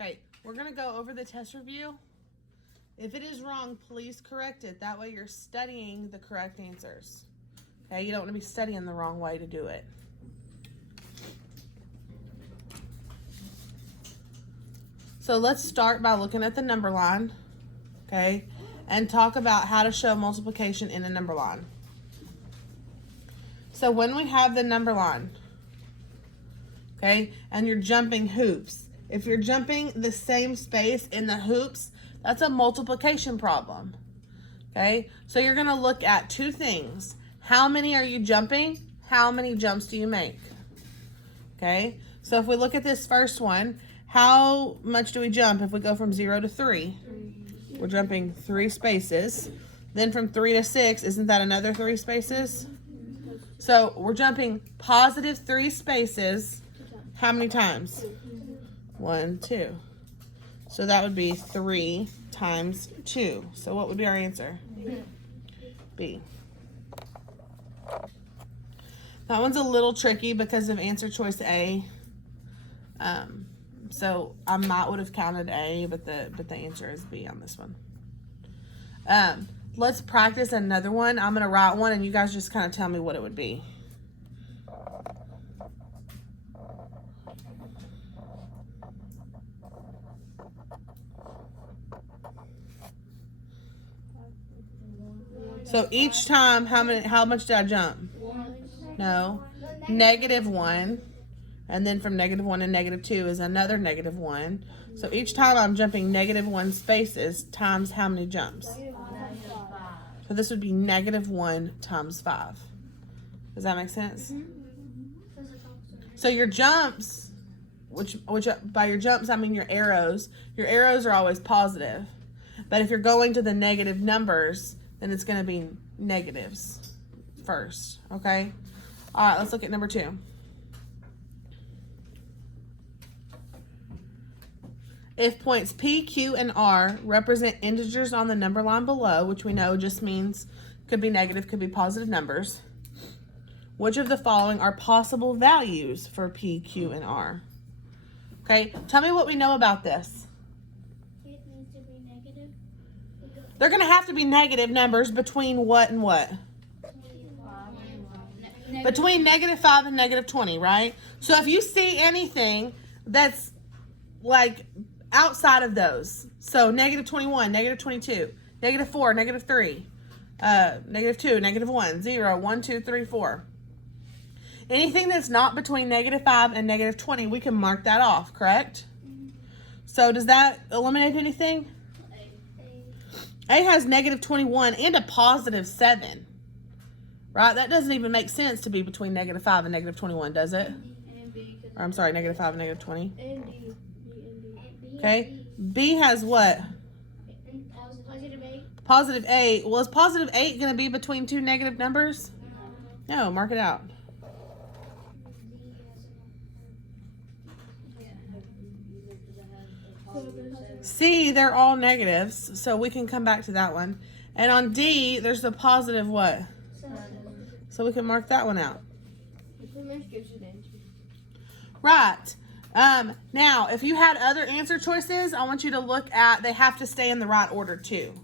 Okay, we're gonna go over the test review. If it is wrong, please correct it. That way you're studying the correct answers. Okay, you don't want to be studying the wrong way to do it. So let's start by looking at the number line, okay, and talk about how to show multiplication in a number line. So when we have the number line, okay, and you're jumping hoops, if you're jumping the same space in the hoops, that's a multiplication problem, okay? So you're gonna look at two things. How many are you jumping? How many jumps do you make? Okay, so if we look at this first one, how much do we jump if we go from 0 to 3? We're jumping 3 spaces. Then from 3 to 6, isn't that another 3 spaces? So we're jumping positive 3 spaces. How many times? 1, 2. So that would be 3 times 2. So what would be our answer? B. That one's a little tricky because of answer choice A. So I would have counted A, but the answer is B on this one. Let's practice another one. I'm gonna write one, and you guys just kind of tell me what it would be. So each time, how much did I jump? No, -1. And then from -1 to -2 is another -1. So each time I'm jumping -1 spaces times how many jumps? So this would be -1 times 5. Does that make sense? So your jumps, which by your jumps I mean your arrows. Your arrows are always positive. But if you're going to the negative numbers, then it's going to be negatives first, okay? All right, let's look at number 2. If points P, Q, and R represent integers on the number line below, which we know just means could be negative, could be positive numbers, which of the following are possible values for P, Q, and R? Okay, tell me what we know about this. It needs to be negative. They're going to have to be negative numbers between what and what? Between -5 and -20, right? So if you see anything that's like outside of those, so -21, -22, -4, -3, -2, -1, 0, 1, 2, 3, 4. Anything that's not between -5 and -20, we can mark that off, correct? So does that eliminate anything? A has -21 and a +7. Right? That doesn't even make sense to be between -5 and -21, does it? Or I'm sorry, -5 and -20. Okay. B has what? +8. Well, is +8 going to be between two negative numbers? No, mark it out. C, they're all negatives, so we can come back to that one. And on D, there's the positive what? So we can mark that one out. Right. Now, if you had other answer choices, I want you to look at, they have to stay in the right order too.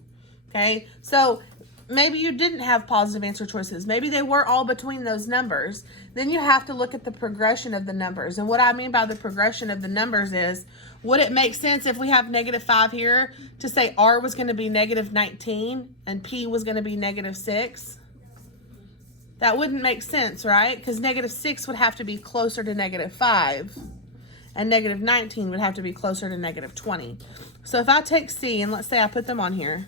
Okay? So maybe you didn't have positive answer choices. Maybe they were all between those numbers. Then you have to look at the progression of the numbers. And what I mean by the progression of the numbers is, would it make sense if we have -5 here to say R was going to be -19 and P was going to be -6? That wouldn't make sense, right? Because -6 would have to be closer to -5, and -19 would have to be closer to -20. So if I take C, and let's say I put them on here.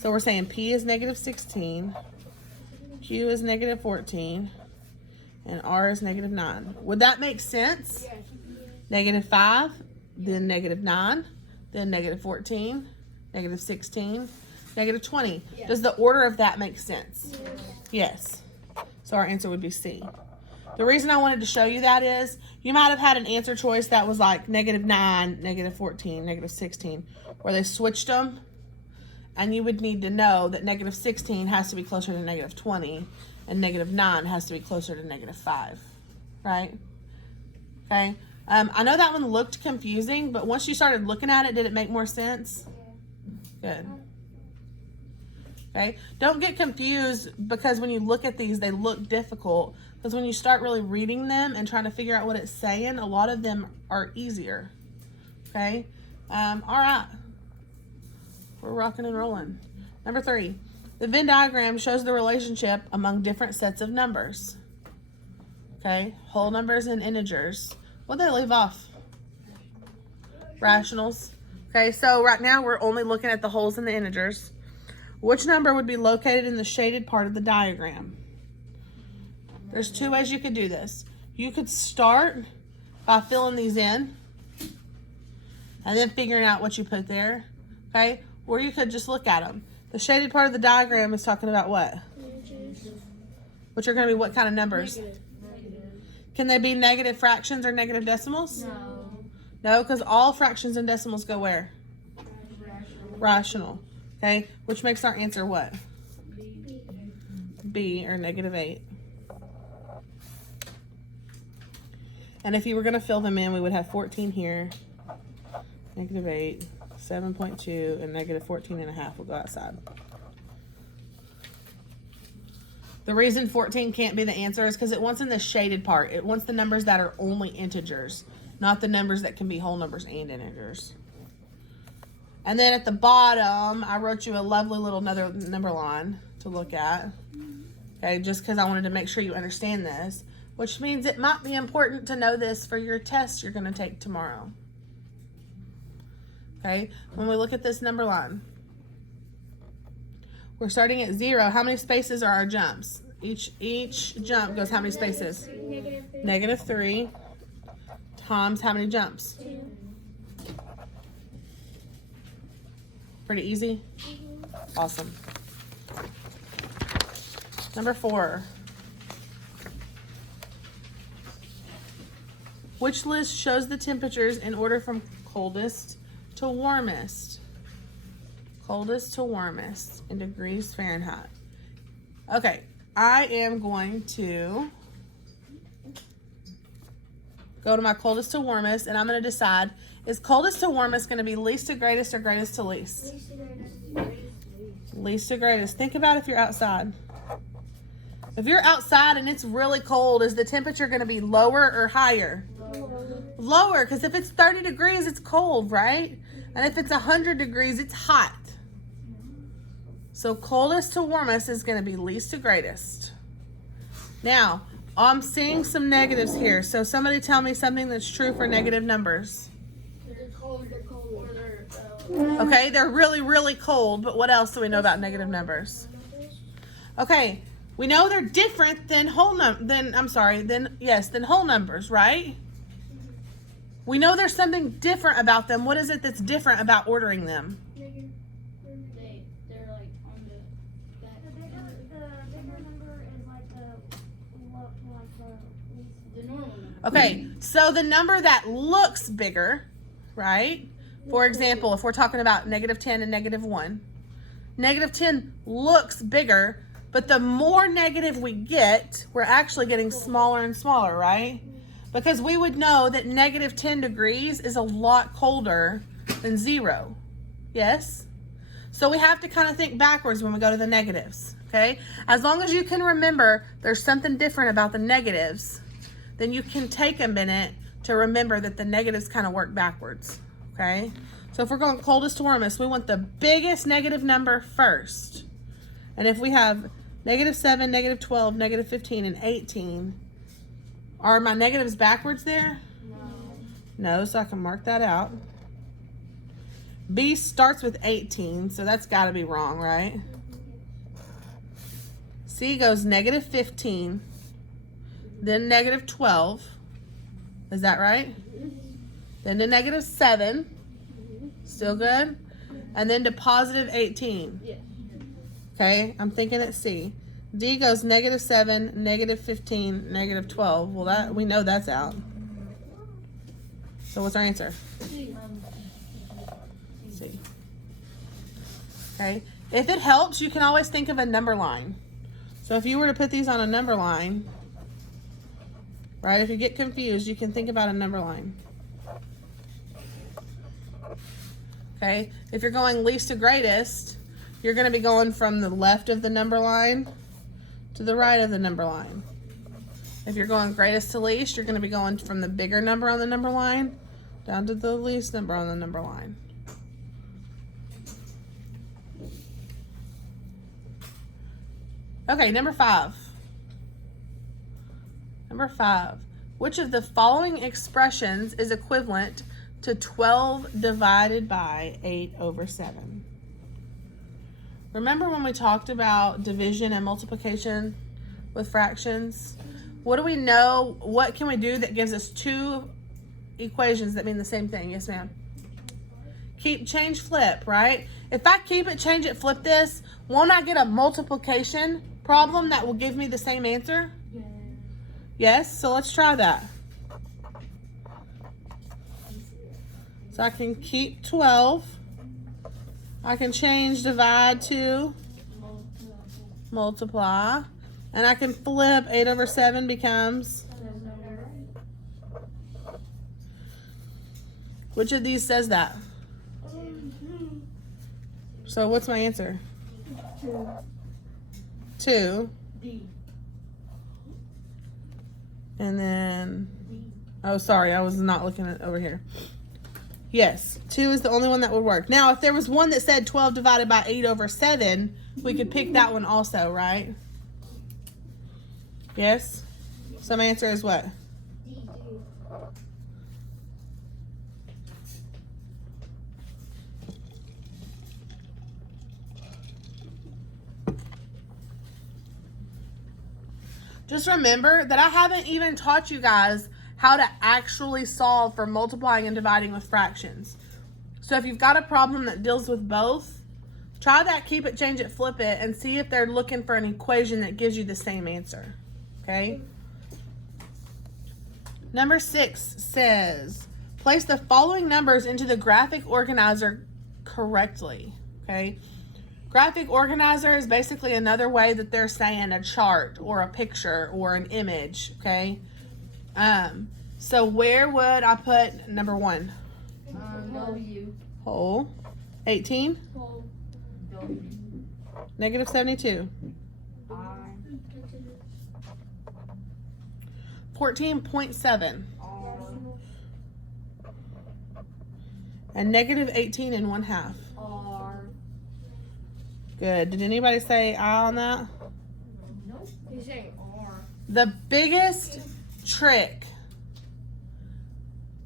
So we're saying P is -16, Q is -14, and R is -9. Would that make sense? -5, then -9, then -14, -16, -20. Does the order of that make sense? Yes. So our answer would be C. The reason I wanted to show you that is you might have had an answer choice that was like -9, -14, -16, where they switched them, and you would need to know that -16 has to be closer to -20, and -9 has to be closer to -5, right? Okay. I know that one looked confusing, but once you started looking at it, did it make more sense? Good. Okay. Don't get confused because when you look at these, they look difficult. Because when you start really reading them and trying to figure out what it's saying, a lot of them are easier. Okay. All right. We're rocking and rolling. Number 3. The Venn diagram shows the relationship among different sets of numbers. Okay. Whole numbers and integers. What'd they leave off? Rationals. Okay. So right now we're only looking at the wholes and the integers. Which number would be located in the shaded part of the diagram? There's 2 ways you could do this. You could start by filling these in and then figuring out what you put there. Okay. Or you could just look at them. The shaded part of the diagram is talking about what? Which are going to be what kind of numbers? Negative. Can they be negative fractions or negative decimals? No. No, because all fractions and decimals go where? Rational. Okay, which makes our answer what? B, or -8. And if you were going to fill them in, we would have 14 here, -8, 7.2, and -14.5 will go outside. The reason 14 can't be the answer is because it wants in the shaded part. It wants the numbers that are only integers, not the numbers that can be whole numbers and integers. And then at the bottom, I wrote you a lovely little another number line to look at. Okay, just because I wanted to make sure you understand this, which means it might be important to know this for your test you're going to take tomorrow. Okay, when we look at this number line, we're starting at 0. How many spaces are our jumps? Each jump goes how many spaces? -3. -3 times how many jumps? 2. Pretty easy? Awesome. Number 4. Which list shows the temperatures in order from coldest to warmest? Coldest to warmest in degrees Fahrenheit. Okay, I am going to go to my coldest to warmest, and I'm going to decide, is coldest to warmest going to be least to greatest or greatest to least? Least to greatest. Think about if you're outside. If you're outside and it's really cold, is the temperature going to be lower or higher? Lower, because if it's 30 degrees, it's cold, right? And if it's 100 degrees, it's hot. So coldest to warmest is going to be least to greatest. Now, I'm seeing some negatives here. So somebody tell me something that's true for negative numbers. Okay, they're really, really cold, but what else do we know about negative numbers? Okay, we know they're different than whole numbers, right? We know there's something different about them. What is it that's different about ordering them? They're like on the back. The bigger number is like The normal number. Okay, so the number that looks bigger, right? For example, if we're talking about -10 and -1, -10 looks bigger, but the more negative we get, we're actually getting smaller and smaller, right? Because we would know that -10 degrees is a lot colder than 0. Yes? So we have to kind of think backwards when we go to the negatives, okay? As long as you can remember there's something different about the negatives, then you can take a minute to remember that the negatives kind of work backwards, okay? So if we're going coldest to warmest, we want the biggest negative number first. And if we have -7, -12, -15, and 18, are my negatives backwards there? No, so I can mark that out. B starts with 18, so that's got to be wrong, right? C goes -15, then -12. Is that right? Then to -7. Still good? And then to +18. Yes. Okay, I'm thinking it's C. D goes -7, -15, -12. Well, that we know that's out. So what's our answer? C. Okay. If it helps, you can always think of a number line. So if you were to put these on a number line, right, if you get confused, you can think about a number line. Okay, if you're going least to greatest, you're going to be going from the left of the number line to the right of the number line. If you're going greatest to least, you're going to be going from the bigger number on the number line down to the least number on the number line. Okay, number 5. Number 5. Which of the following expressions is equivalent to 12 divided by 8/7? Remember when we talked about division and multiplication with fractions? What do we know? What can we do that gives us 2 equations that mean the same thing? Yes, ma'am. Keep, change, flip, right? If I keep it, change it, flip this, won't I get a multiplication problem that will give me the same answer? Yeah. Yes, so let's try that. So I can keep 12. I can change divide to multiply. And I can flip 8/7 becomes. Which of these says that? So what's my answer? 2. D. And then, oh, sorry, I was not looking at over here. Yes, 2 is the only one that would work. Now, if there was one that said 12 divided by 8/7, we could pick that one also, right? Yes? So my answer is what? D. Just remember that I haven't even taught you guys how to actually solve for multiplying and dividing with fractions. So if you've got a problem that deals with both, try that, keep it, change it, flip it, and see if they're looking for an equation that gives you the same answer. Okay? Number 6 says, place the following numbers into the graphic organizer correctly. Okay? Graphic organizer is basically another way that they're saying a chart or a picture or an image. Okay? So where would I put number 1? W. Whole. 18. Whole. W. Negative 72. I. 14.7. R. And negative 18 and 1/2. R. Good. Did anybody say I on that? Nope. He's saying R. The biggest trick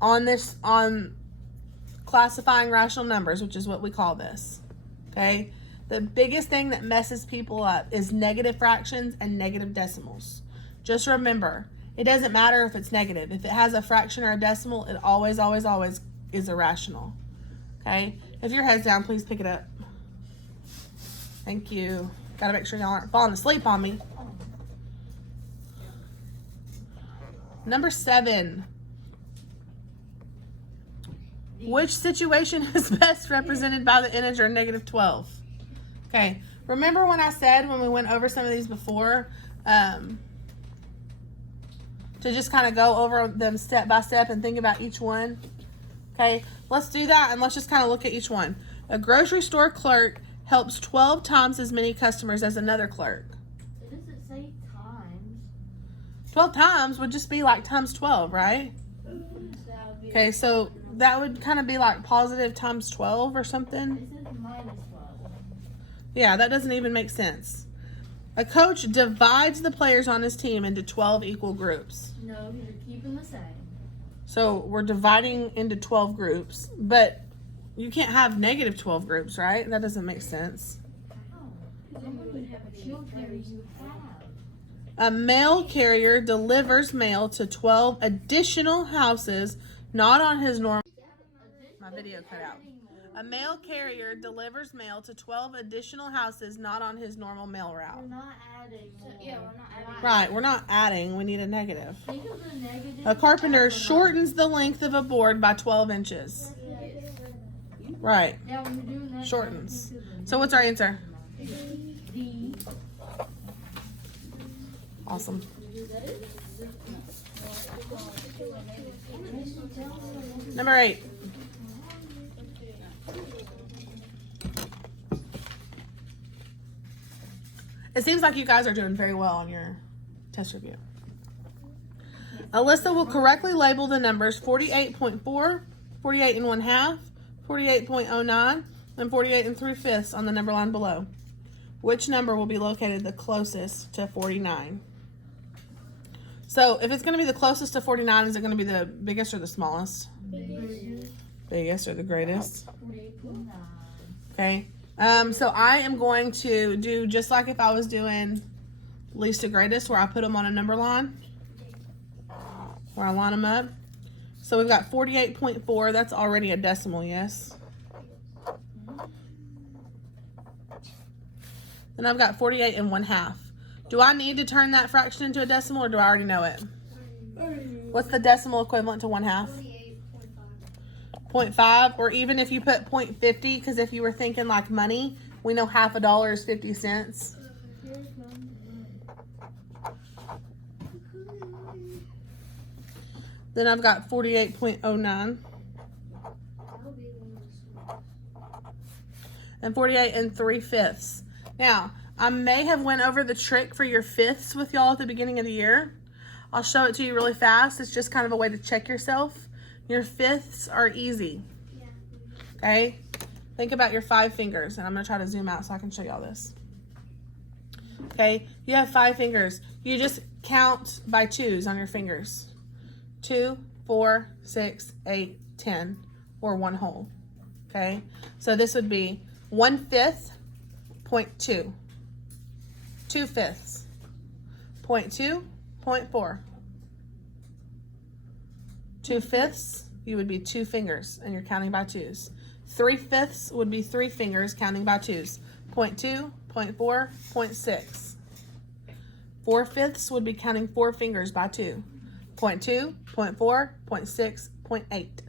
on classifying rational numbers, which is what we call this, okay? The biggest thing that messes people up is negative fractions and negative decimals. Just remember, it doesn't matter if it's negative. If it has a fraction or a decimal, it always, always, always is irrational, okay? If your head's down, please pick it up. Thank you. Gotta make sure y'all aren't falling asleep on me. Number 7. Which situation is best represented by the integer negative 12? Okay, remember when I said when we went over some of these before, to just kind of go over them step by step and think about each one? Okay, let's do that and let's just kind of look at each one. A grocery store clerk helps 12 times as many customers as another clerk. It doesn't say times. 12 times would just be like times 12, right? Okay, so that would kind of be like positive times 12 or something. It says minus 12. Yeah, that doesn't even make sense. A coach divides the players on his team into 12 equal groups. No, you're keeping the same. So we're dividing into 12 groups, but you can't have negative 12 groups, right? That doesn't make sense. How? Children you have. A mail carrier delivers mail to 12 additional houses not on his normal. My video cut out. A mail carrier delivers mail to 12 additional houses not on his normal mail route. We're not adding more. Yeah, we're not adding. Right, we're not adding, we need a negative. Think of the negative. A carpenter as a shortens the length of a board by 12 inches. Right, Yeah, when you're doing that. shortens. So what's our answer? D. Awesome. Number 8. It seems like you guys are doing very well on your test review. Alyssa will correctly label the numbers 48.4, 48 and 1/2, 48.09, and 48 and 3/5 on the number line below. Which number will be located the closest to 49? So if it's going to be the closest to 49, is it going to be the biggest or the smallest? Biggest or the greatest? 48.9. Okay. So I am going to do just like if I was doing least to greatest, where I put them on a number line, where I line them up. So we've got 48.4. That's already a decimal, yes. Then I've got 48 and 1/2. Do I need to turn that fraction into a decimal, or do I already know it? What's the decimal equivalent to 1/2? 0.5, or even if you put 0.50, because if you were thinking like money, we know half a dollar is 50 cents. Then I've got 48.09 and 48 and 3/5. Now, I may have went over the trick for your fifths with y'all at the beginning of the year. I'll show it to you really fast. It's just kind of a way to check yourself. Your fifths are easy. Okay? Think about your 5 fingers, and I'm going to try to zoom out so I can show y'all this. Okay? You have 5 fingers. You just count by 2s on your fingers. 2, 4, 6, 8, 10, or 1 whole. Okay? So this would be 1/5, 0.2. 2/5, 0.2, 0.4. 2/5, you would be 2 fingers, and you're counting by 2s. 3/5 would be 3 fingers counting by 2s. 0.2, 0.4, 0.6. 4/5 would be counting 4 fingers by 2. 0.2, 0.4, 0.6, 0.8.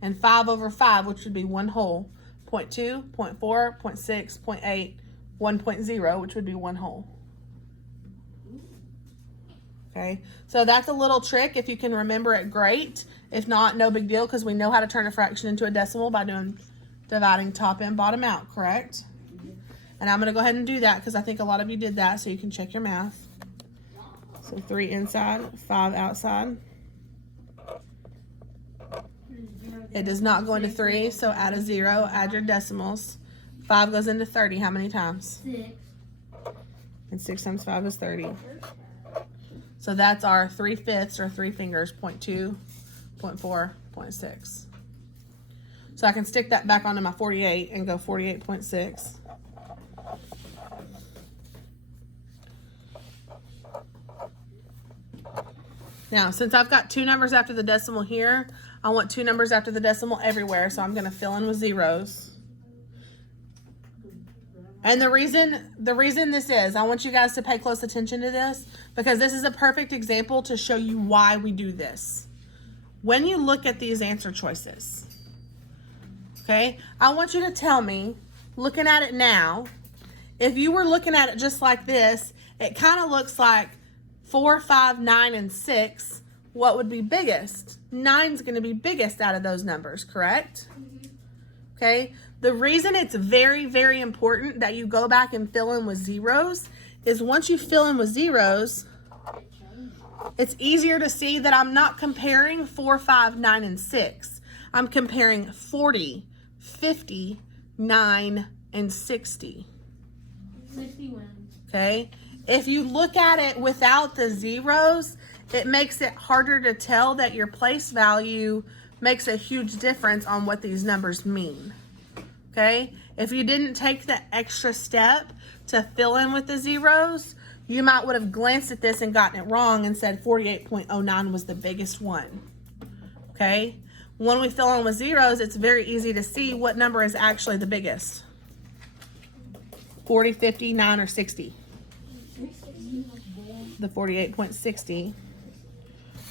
And 5/5, which would be 1 whole. 0.2, 0.4, 0.6, 0.8, 1.0, which would be 1 whole. Okay, so that's a little trick. If you can remember it, great. If not, no big deal, because we know how to turn a fraction into a decimal by dividing top and bottom out, correct? And I'm going to go ahead and do that because I think a lot of you did that, so you can check your math. So 3 inside, 5 outside. It does not go into 3, so add a 0, add your decimals. 5 goes into 30. How many times? 6. And 6 times 5 is 30. So that's our 3/5 or 3 fingers, 0.2, 0.4, 0.6. So I can stick that back onto my 48 and go 48.6. Now, since I've got 2 numbers after the decimal here, I want 2 numbers after the decimal everywhere, so I'm going to fill in with zeros. And the reason this is, I want you guys to pay close attention to this, because this is a perfect example to show you why we do this. When you look at these answer choices, okay, I want you to tell me, looking at it now, if you were looking at it just like this, it kind of looks like 4, 5, 9, and 6. What would be biggest? 9's going to be biggest out of those numbers, correct? Okay. The reason it's very, very important that you go back and fill in with zeros is once you fill in with zeros, it's easier to see that I'm not comparing 4, 5, 9, and 6. I'm comparing 40, 50, 9, and 60. 60 wins. Okay? If you look at it without the zeros, it makes it harder to tell that your place value makes a huge difference on what these numbers mean. Okay? If you didn't take the extra step to fill in with the zeros, you might would have glanced at this and gotten it wrong and said 48.09 was the biggest one. Okay? When we fill in with zeros, it's very easy to see what number is actually the biggest. 40, 50, 9, or 60. The 48.60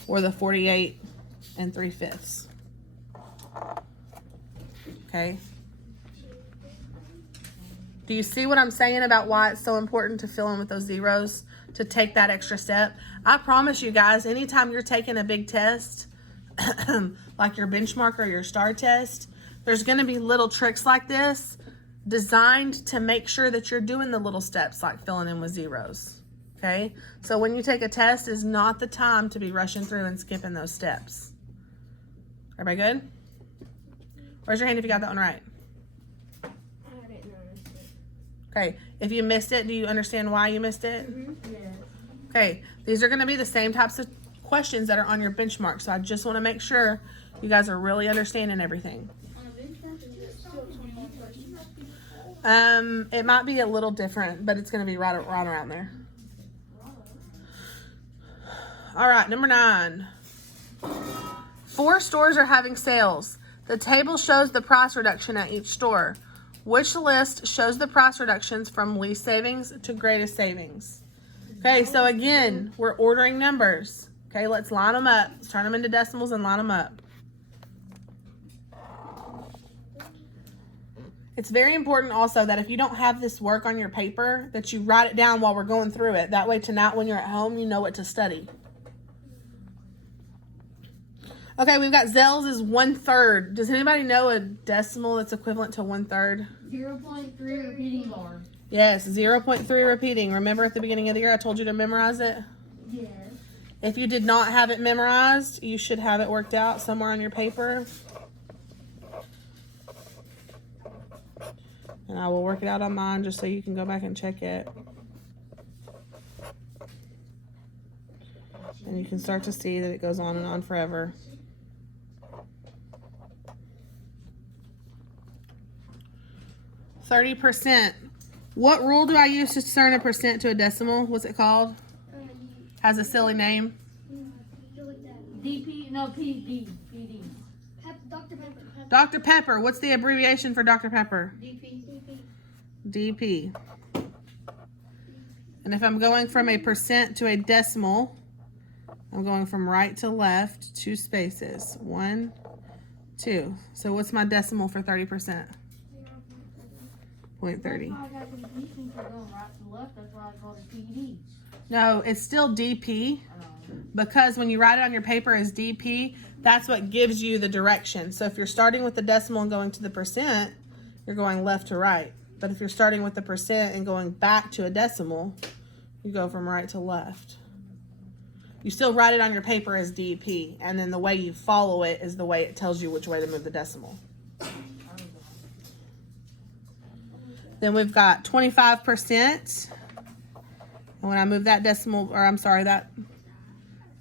or the 48 and 3/5. Okay? Do you see what I'm saying about why it's so important to fill in with those zeros, to take that extra step? I promise you guys, anytime you're taking a big test, like your benchmark or your STAR test, there's going to be little tricks like this designed to make sure that you're doing the little steps like filling in with zeros. Okay? So when you take a test is not the time to be rushing through and skipping those steps. Everybody good? Raise your hand if you got that one right. I didn't notice it. Okay. If you missed it, do you understand why you missed it? Yes. Okay. These are going to be the same types of questions that are on your benchmark. So I just want to make sure you guys are really understanding everything. On a benchmark, is it still 21 questions? It might be a little different, but it's going to be right around there. All right, number 9. 4 stores are having sales. The table shows the price reduction at each store. Which list shows the price reductions from least savings to greatest savings? Okay, so again, we're ordering numbers. Okay, let's line them up. Let's turn them into decimals and line them up. It's very important also that if you don't have this work on your paper, that you write it down while we're going through it. That way tonight when you're at home, you know what to study. Okay, we've got Zell's is 1/3. Does anybody know a decimal that's equivalent to 1/3? 0.3 repeating bar. Yes, 0.3 repeating. Remember at the beginning of the year I told you to memorize it? Yes. If you did not have it memorized, you should have it worked out somewhere on your paper. And I will work it out on mine just so you can go back and check it. And you can start to see that it goes on and on forever. %. What rule do I use to turn a percent to a decimal? What's it called? Has a silly name. DP, no, PD. Dr. Pepper. Dr. Pepper. What's the abbreviation for Dr. Pepper? DP. DP. And if I'm going from a percent to a decimal, I'm going from right to left, 2 spaces. 1, 2. So what's my decimal for 30%? 0.30. I got confused for going right to left. That's why I called it PD. No, it's still DP because when you write it on your paper as DP, that's what gives you the direction. So if you're starting with the decimal and going to the percent, you're going left to right. But if you're starting with the percent and going back to a decimal, you go from right to left. You still write it on your paper as DP, and then the way you follow it is the way it tells you which way to move the decimal. Then we've got 25%. And when I move that decimal, or I'm sorry, that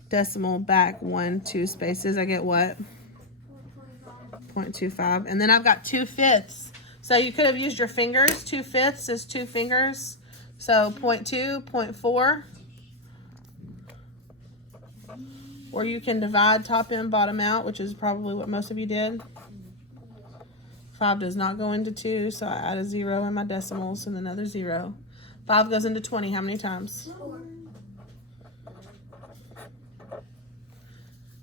decimal back 1, 2 spaces, I get what? 0.25. And then I've got 2/5. So you could have used your fingers. 2/5 is 2 fingers. So 0.2, 0.4. Or you can divide top in, bottom out, which is probably what most of you did. 5 does not go into 2, so I add a 0 in my decimals and another 0. 5 goes into 20 how many times? 4.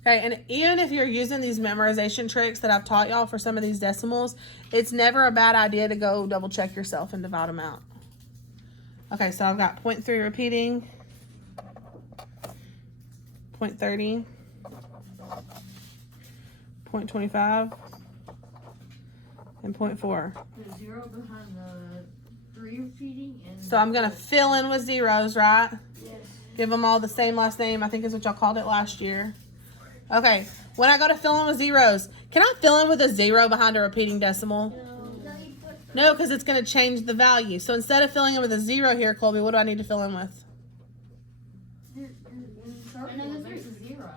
Okay, and even if you're using these memorization tricks that I've taught y'all for some of these decimals, it's never a bad idea to go double check yourself and divide them out. Okay, so I've got 0.3 repeating, 0.30, 0.25, and 0.4. The 0 behind the 3 repeating. And So I'm going to fill in with zeros, right? Yes. Give them all the same last name. I think is what y'all called it last year. Okay, when I go to fill in with zeros, can I fill in with a 0 behind a repeating decimal? No, because it's going to change the value. So instead of filling in with a 0 here, Colby, what do I need to fill in with? Another 3 is a 0.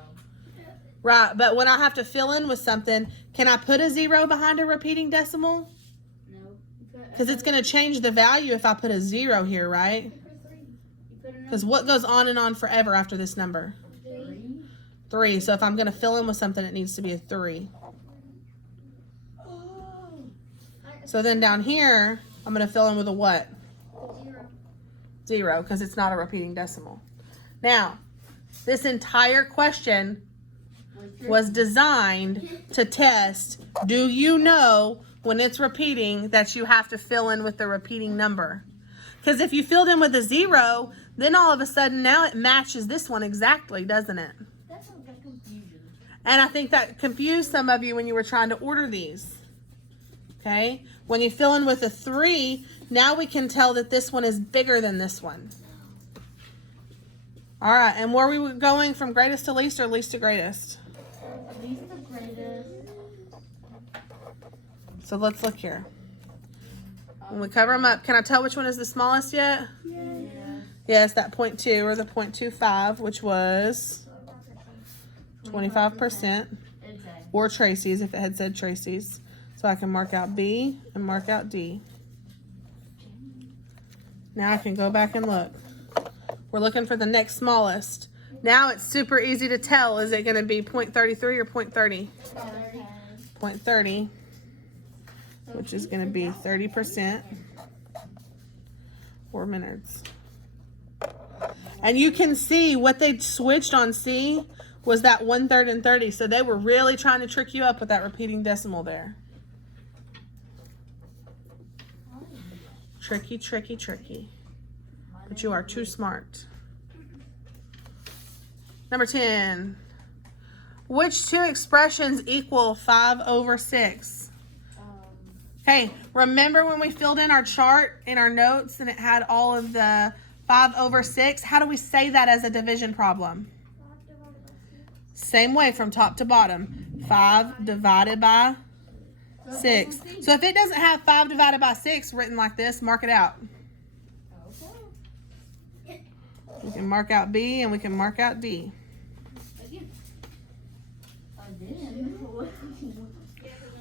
Right, but when I have to fill in with something, can I put a 0 behind a repeating decimal? No. Because it's going to change the value if I put a 0 here, right? Because what goes on and on forever after this number? 3. So if I'm going to fill in with something, it needs to be a 3. So then down here, I'm going to fill in with a what? 0, because it's not a repeating decimal. Now, this entire question was designed to test, do you know when it's repeating that you have to fill in with the repeating number? Because if you filled in with a 0, then all of a sudden now it matches this one exactly, doesn't it? That's a confusion. And I think that confused some of you when you were trying to order these. Okay, when you fill in with a 3, now we can tell that this one is bigger than this one. All right, and were we going from greatest to least or least to greatest? Least to greatest. So let's look here. When we cover them up, can I tell which one is the smallest yet? Yeah. Yes, that 0.2 or the 0.25, which was 25%, or Tracy's if it had said Tracy's. So I can mark out B and mark out D. Now I can go back and look. We're looking for the next smallest. Now it's super easy to tell. Is it going to be 0.33 or 0.30? 0.30, which is going to be 30%, or Minards. And you can see what they switched on C was that 1/3 and 30. So they were really trying to trick you up with that repeating decimal there. Tricky, tricky, tricky. But you are too smart. Number 10. Which two expressions equal 5/6? Okay, remember when we filled in our chart in our notes and it had all of the 5/6? How do we say that as a division problem? Same way from top to bottom. 5 divided by 6. So if it doesn't have 5 divided by 6 written like this, mark it out. We can mark out B and we can mark out D.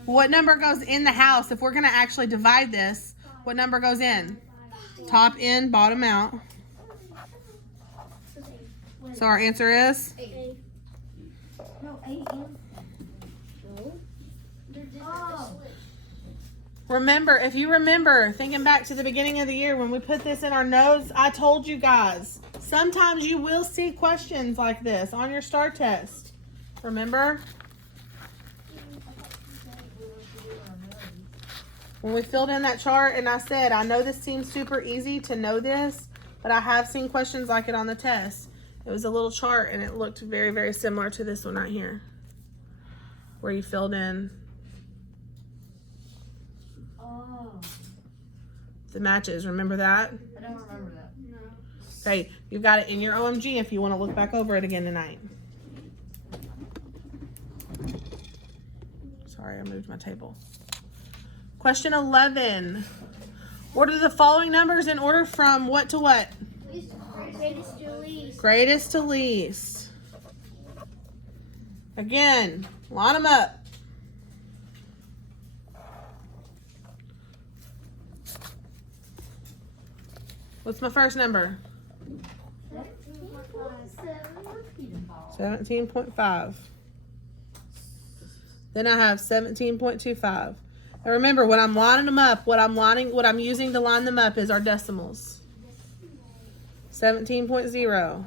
What number goes in the house? If we're going to actually divide this, what number goes in? Top in, bottom out. So our answer is? Remember, if you remember, thinking back to the beginning of the year when we put this in our notes, I told you guys, sometimes you will see questions like this on your STAR test. Remember? When we filled in that chart and I said, I know this seems super easy to know this, but I have seen questions like it on the test. It was a little chart and it looked very, very similar to this one right here, where you filled in the matches. Remember that? I don't remember that. No. Okay, you got it in your OMG if you want to look back over it again tonight. Sorry, I moved my table. Question 11. Order the following numbers in order from what to what? Greatest to least. Greatest to least. Again, line them up. What's my first number? 17.5. Then I have 17.25. And remember, when I'm lining them up, what I'm using to line them up is our decimals. 17.0.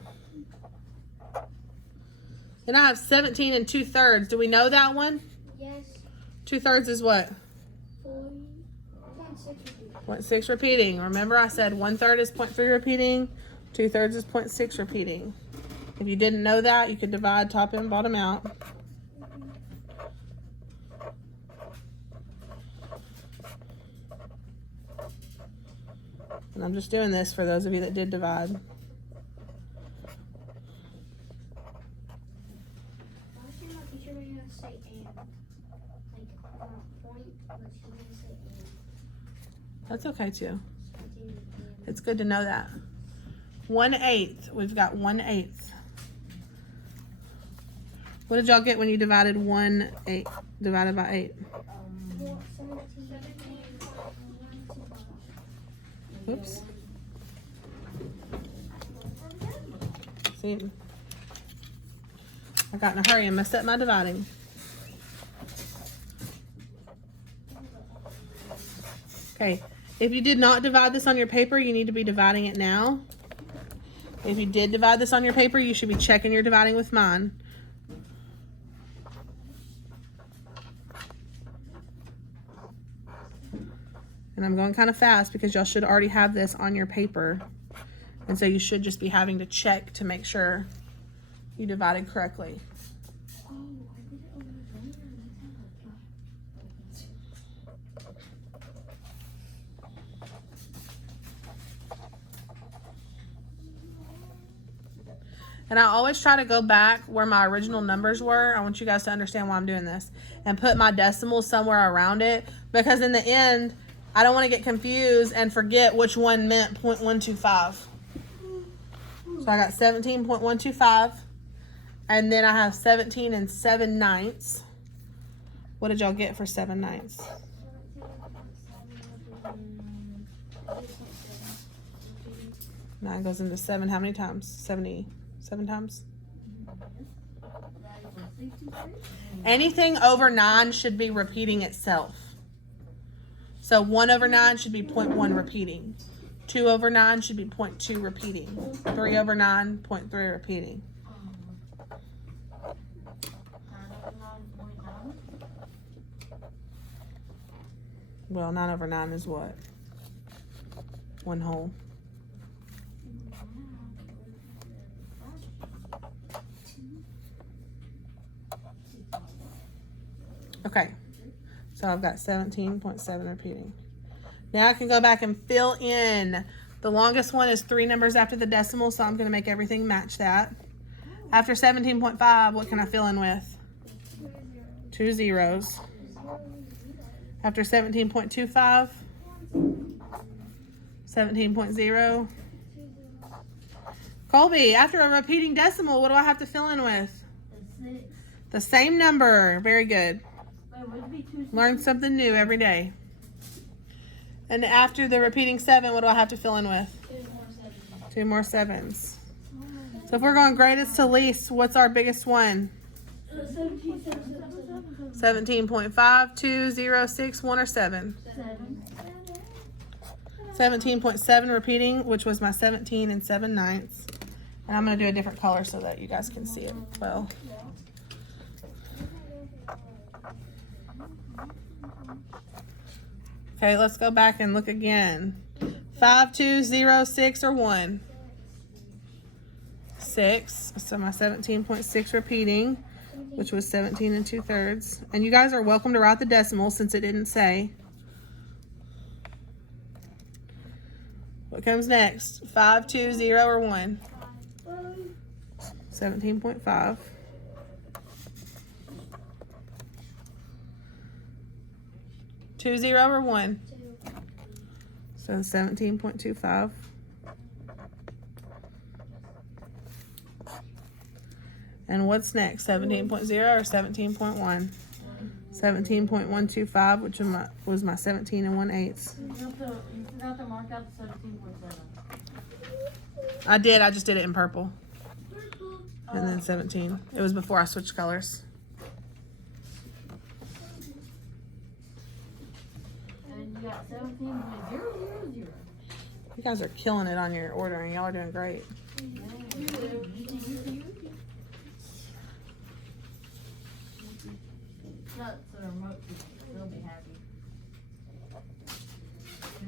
Then I have 17 and 2/3. Do we know that one? Yes. 2/3 is what? 0.6. 0.6 repeating. Remember I said 1/3 is 0.3 repeating, 2/3 is 0.6 repeating. If you didn't know that, you could divide top and bottom out. And I'm just doing this for those of you that did divide. Why should my teacher make us say and? Like, point, but she's going to say and. That's okay too. It's good to know that. 1/8. We've got 1/8. What did y'all get when you divided 1/8 divided by 8? Oops. See, I got in a hurry and messed up my dividing. Okay, if you did not divide this on your paper, you need to be dividing it now. If you did divide this on your paper, you should be checking your dividing with mine. And I'm going kind of fast because y'all should already have this on your paper. And so you should just be having to check to make sure you divided correctly. And I always try to go back where my original numbers were. I want you guys to understand why I'm doing this. And put my decimals somewhere around it. Because in the end, I don't want to get confused and forget which one meant 0.125. So I got 17.125. And then I have 17 and 7/9. What did y'all get for 7/9? Nine goes into 7 how many times? 77 times? Anything over 9 should be repeating itself. So 1 over 9 should be 0.1 repeating. 2 over 9 should be 0.2 repeating. 3 over 9, 0.3 repeating. Well, 9 over 9 is what? 1 whole. Okay, so I've got 17.7 repeating. Now I can go back and fill in. The longest one is 3 numbers after the decimal, so I'm going to make everything match that. After 17.5, what can I fill in with? 2 zeros. After 17.25, 17.0. Colby, after a repeating decimal, what do I have to fill in with? The same number. Very good. Learn something new every day. And after the repeating 7, what do I have to fill in with? 2 more 7s. So if we're going greatest to least, what's our biggest one? 17.5, 2, 0, 6, 1, or 7? 17.7 repeating, which was my 17 and 7/9. And I'm going to do a different color so that you guys can see it well. Okay, let's go back and look again. 5, 2, 0, 6, or 1? 6. So my 17.6 repeating, which was 17 and 2/3. And you guys are welcome to write the decimal since it didn't say. What comes next? 5, 2, 0, or 1? 17.5. 2, 0, or 1? So 17.25. And what's next? 17.0 or 17.1? 17.125, which was my 17 and 1/8. You forgot to mark out the 17.7. I did. I just did it in purple. And then 17. It was before I switched colors. And you got 17.000. You guys are killing it on your ordering. Y'all are doing great. Not so remote, they'll be happy.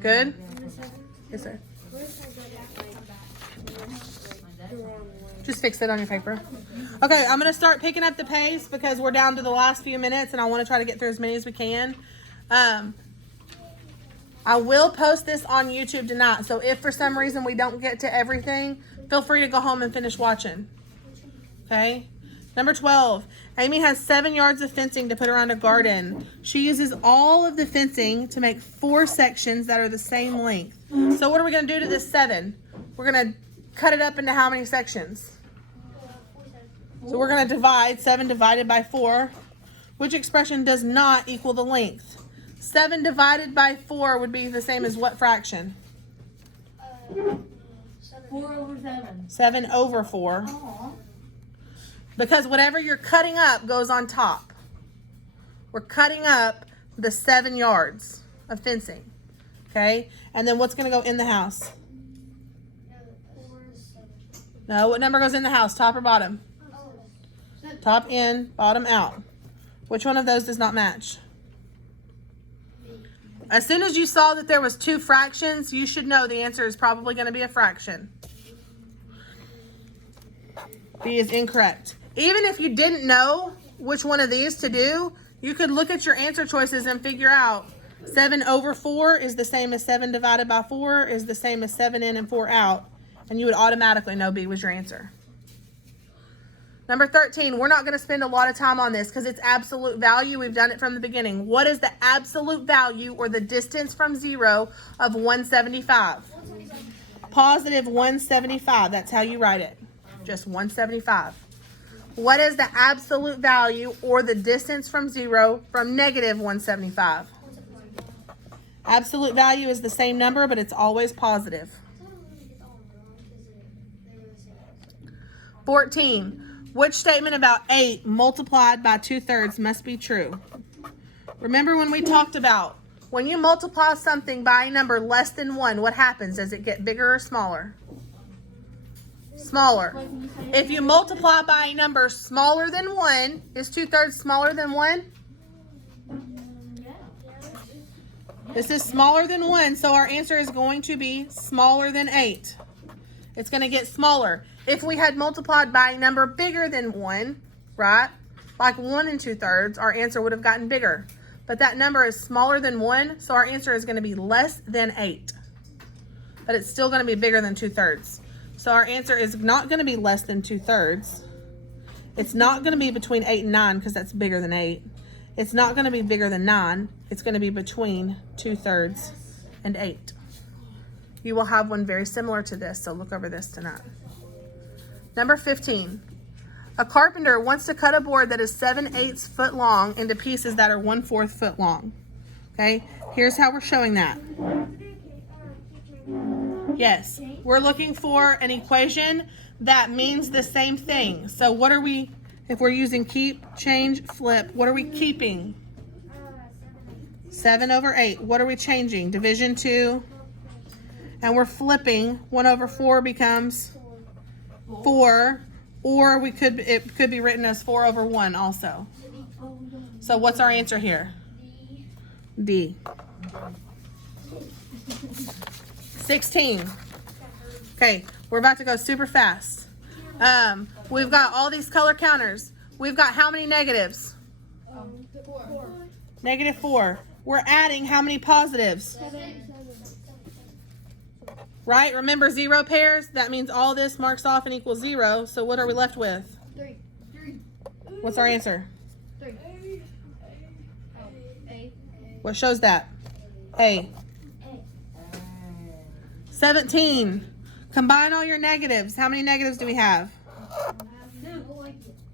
Good? Yes, sir. Just fix it on your paper. Okay, I'm going to start picking up the pace because we're down to the last few minutes and I want to try to get through as many as we can. I will post this on YouTube tonight, so if for some reason we don't get to everything, feel free to go home and finish watching. Okay? Number 12. Amy has 7 yards of fencing to put around a garden. She uses all of the fencing to make 4 sections that are the same length. So what are we going to do to this 7? We're going to cut it up into how many sections? So we're going to divide 7 divided by 4. Which expression does not equal the length? 7 divided by 4 would be the same as what fraction? 4 over 7. 7 over 4. Aw. Because whatever you're cutting up goes on top. We're cutting up the 7 yards of fencing. Okay? And then what's going to go in the house? No, what number goes in the house? Top or bottom? Top in, bottom out. Which one of those does not match? As soon as you saw that there was 2 fractions, you should know the answer is probably going to be a fraction. B is incorrect. Even if you didn't know which one of these to do, you could look at your answer choices and figure out 7 over 4 is the same as 7 divided by 4 is the same as 7 in and 4 out. And you would automatically know B was your answer. Number 13, we're not going to spend a lot of time on this because it's absolute value. We've done it from the beginning. What is the absolute value or the distance from 0 of 175? Positive 175. That's how you write it. Just 175. What is the absolute value or the distance from 0 from negative 175? Absolute value is the same number, but it's always positive. 14. Which statement about 8 multiplied by 2/3 must be true? Remember when we talked about when you multiply something by a number less than 1, what happens? Does it get bigger or smaller? Smaller. If you multiply by a number smaller than 1, is 2/3 smaller than 1? This is smaller than 1, so our answer is going to be smaller than 8. It's going to get smaller. If we had multiplied by a number bigger than 1, right, like 1 2/3, our answer would have gotten bigger. But that number is smaller than 1, so our answer is going to be less than 8. But it's still going to be bigger than 2/3. So our answer is not going to be less than 2/3. It's not going to be between 8 and 9 because that's bigger than 8. It's not going to be bigger than 9. It's going to be between 2/3 and 8. You will have one very similar to this, so look over this tonight. Number 15. A carpenter wants to cut a board that is 7/8 foot long into pieces that are 1/4 foot long. Okay, here's how we're showing that. Yes, we're looking for an equation that means the same thing. So what are we, if we're using keep, change, flip, what are we keeping? 7/8. What are we changing? Division 2. And we're flipping. 1/4 becomes 4. Or it could be written as 4/1 also. So what's our answer here? D. 16. Okay, we're about to go super fast. We've got all these color counters. We've got how many negatives? 4. -4. We're adding how many positives? 7. Right? Remember 0 pairs? That means all this marks off and equals 0. So what are we left with? 3. What's our answer? 3. A. What shows that? A. 17. Combine all your negatives. How many negatives do we have?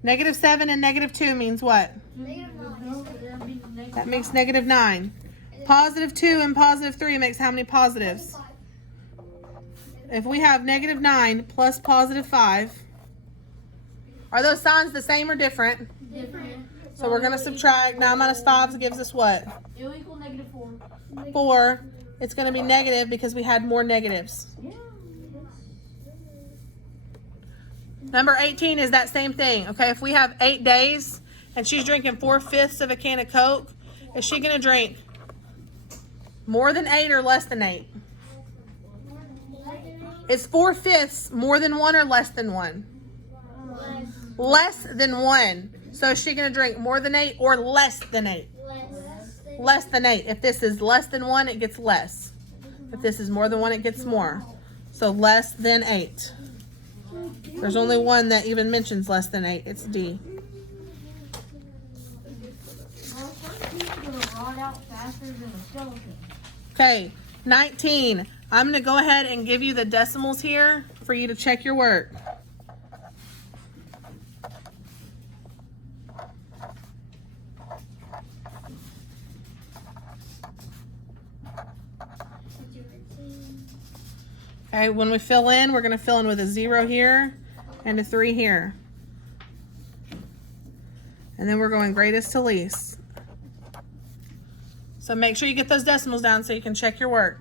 -7 and -2 means what? That makes -9. +2 and +3 makes how many positives? If we have -9 plus +5, are those signs the same or different? Different. So we're going to subtract. 9 minus 5 gives us what? It will equal -4. 4. It's going to be negative because we had more negatives. Yeah. Number 18 is that same thing. Okay, if we have 8 days and she's drinking 4/5 of a can of Coke, is she going to drink more than 8 or less than 8? Is 4/5 more than 1 or less than 1? Less than 1. So is she going to drink more than 8 or less than 8? Less than 8. If this is less than 1, it gets less. If this is more than 1, it gets more. So less than 8. There's only one that even mentions less than 8. It's D. Okay, 19. I'm going to go ahead and give you the decimals here for you to check your work. Okay, when we fill in, we're going to fill in with a 0 here and a 3 here. And then we're going greatest to least. So make sure you get those decimals down so you can check your work.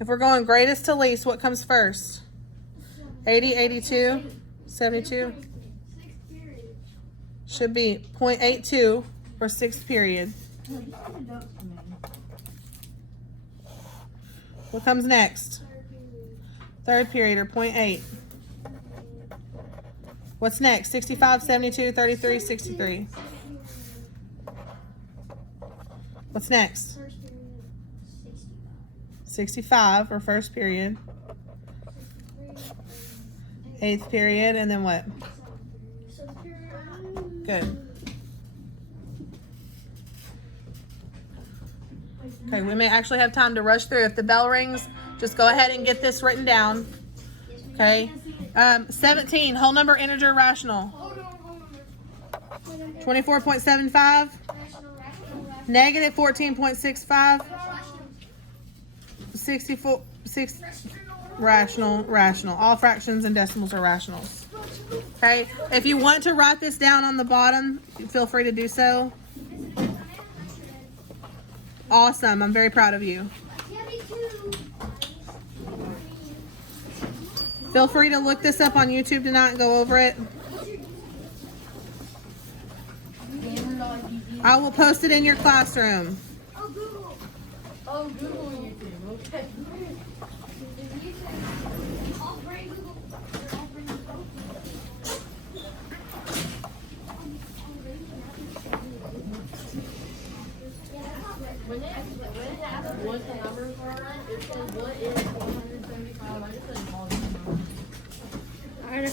If we're going greatest to least, what comes first? 80, 82, 72? Should be 0.82 for 6th period. What comes next? 3rd period, or 0.8. What's next? 65, 72, 33, 63. What's next? 65 for 1st period. 8th period, and then what? Good. Okay, we may actually have time to rush through. If the bell rings, just go ahead and get this written down. Okay. 17, whole number, integer, rational. Hold on. 24.75, Rational. negative 14.65, Rational. 64, 6, rational. All fractions and decimals are rationals. Okay. If you want to write this down on the bottom, feel free to do so. Awesome. I'm very proud of you. Yeah, me too. Feel free to look this up on YouTube tonight and go over it. I will post it in your classroom. Oh, Google. Oh, Google YouTube. Okay. I'll bring Google. I'll bring Google. When it asks what the numbers are, it says what is 175. I just said all the numbers. Alright,